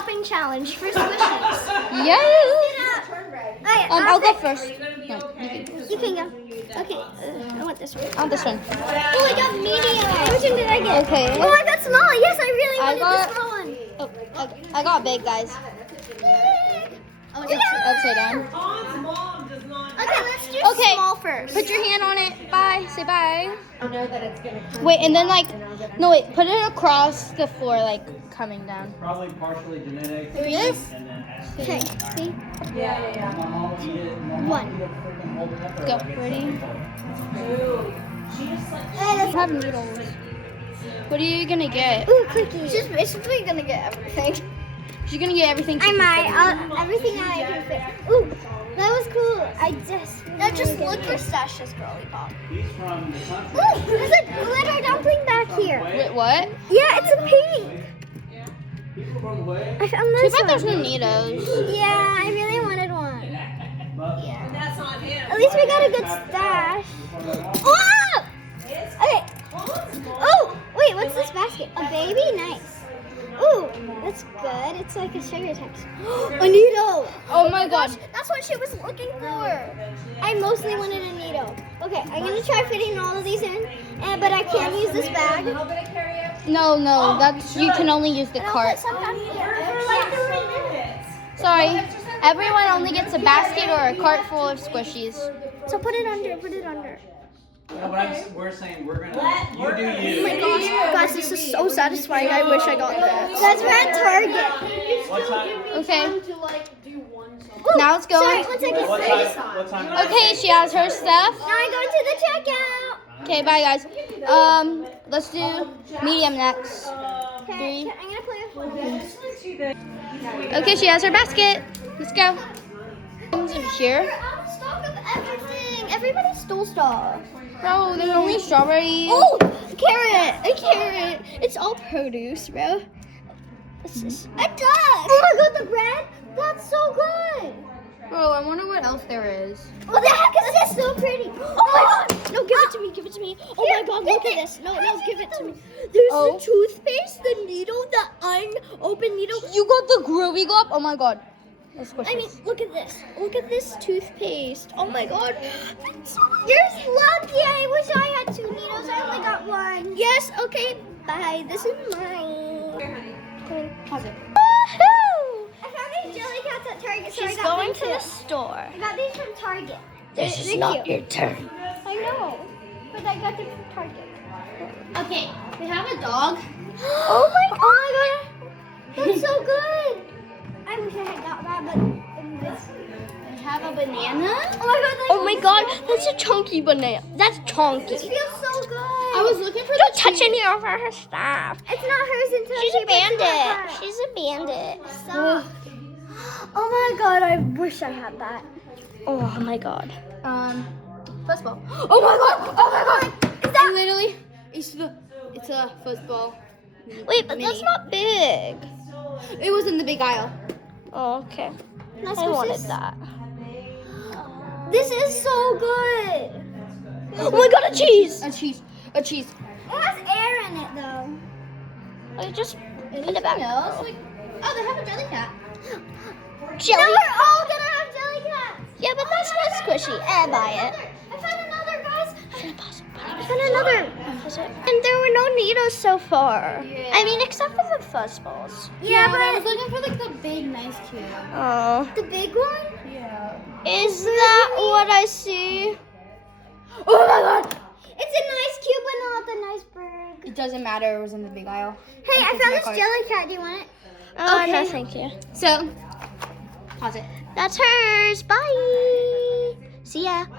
shopping challenge for squishies. Yes. I'll go first. No, You can go. Okay, I want this one. I want this one. Oh, I got medium. Which one did I get? Okay. Oh, I got small. Yes, I really I wanted got- the small one. Oh, I got big, guys. Oh, It's upside down. Tom's mom does not. Okay, let's do Okay. small first. Put your hand on it. Bye. Say bye. I know that it's gonna come. Wait, and then no wait, put it across the floor, like coming down. Probably partially genetic. There he is. And then accident. Okay, see? Yeah. My mom will eat it. My mom One. will eat a freaking whole pepper. Go. Like it's Ready? simple. She just like. I have needles. What are you gonna get? Ooh, cookies. She's basically gonna get everything. She's gonna get everything. I might. Everything I can fit. Ooh, that was cool. I just. That just looked for Sasha's girly pop. He's from the country. Ooh, there's a glitter dumpling back here. Wait, what? Yeah, it's a pink. People from the way. I found Too this bad there's one. no needles. Yeah, I really wanted one. But Yeah. That's not him. At least we got a good stash. Oh! Okay. Oh, wait, what's this basket? A baby? Nice. Ooh, that's good. It's like a sugar text. A needle. Oh my god. That's what she was looking for. I mostly wanted a needle. Okay, I'm gonna try fitting all of these in, but I can't use this bag. No, that's you can only use the And I'll cart. put some back here. Sorry. Everyone only gets a basket or a cart full of squishies. So put it under, put it under. No, but we're saying we're gonna. You do you. Oh my gosh, guys, this is so satisfying. I wish I got that. That's at Target. What time? Okay. Ooh, Now let's go. Sorry, 1 second. What time? What time? Okay, she has her stuff. Now I go to the checkout. Okay, bye guys. Let's do medium next. Okay, Three. I'm gonna play with Okay, she has her basket. Let's go. Comes in here. We're out of stock of everything. Everybody stole stuff. No, there's only strawberries. Oh, a carrot. It's all produce, bro. This is a duck. Oh my god, the bread. That's so good. Bro, I wonder what else there is. What the heck is this? So pretty. Oh my god. No, give it to me. Give it to me. Oh my god, look at this. No, give it to me. There's Oh. the toothpaste, the needle, the unopened needle. You got the Groovy Glop? Oh my god. Let's squish I mean, this. look at this. Look at this toothpaste. Oh my god. You're lucky. I wish I had 2 needles. I only got 1. Yes, okay. Bye. This is mine. Pause it. Woohoo! I found these jelly cats at Target. So She's I got going them to the too. store. I got these from Target. This They're is not cute. your turn. I know. But I got them from Target. Okay, we have a dog. Oh my god. That's so good. I wish I had got that, but We have a banana. oh my god, that's a chunky banana. That's chunky. This feels so good. I was looking for Don't the touch any of her stuff. It's not hers until She's she a puts it on bandit. her. She's a bandit. So, oh my god, I wish I had that. Oh my god. Football. Oh my god. Oh my god. Is that Literally, it's a football. Wait, but that's not big. It was in the big aisle. Oh, okay. Let's I go wanted sis. that. This is so good. Oh my god, a cheese. A cheese. A cheese. It has air in it though. I just put it back. else? Like, oh, they have a jelly cat. Jelly. Now we're all gonna have jelly cats. Yeah, but that's not squishy. Buy it. I found another, guys. I found another. And there were no needles so far. Yeah. I mean, except for the fuzzballs. but I was looking for like the big, nice cute. Oh. The big one? Yeah. Is that what I see? Oh my god! It's a nice cube, but not the nice bird. It doesn't matter. It was in the big aisle. Hey, I It's found my this cart. jelly cat. Do you want it? Okay. No, thank you. So, pause it. That's hers. Bye. See ya.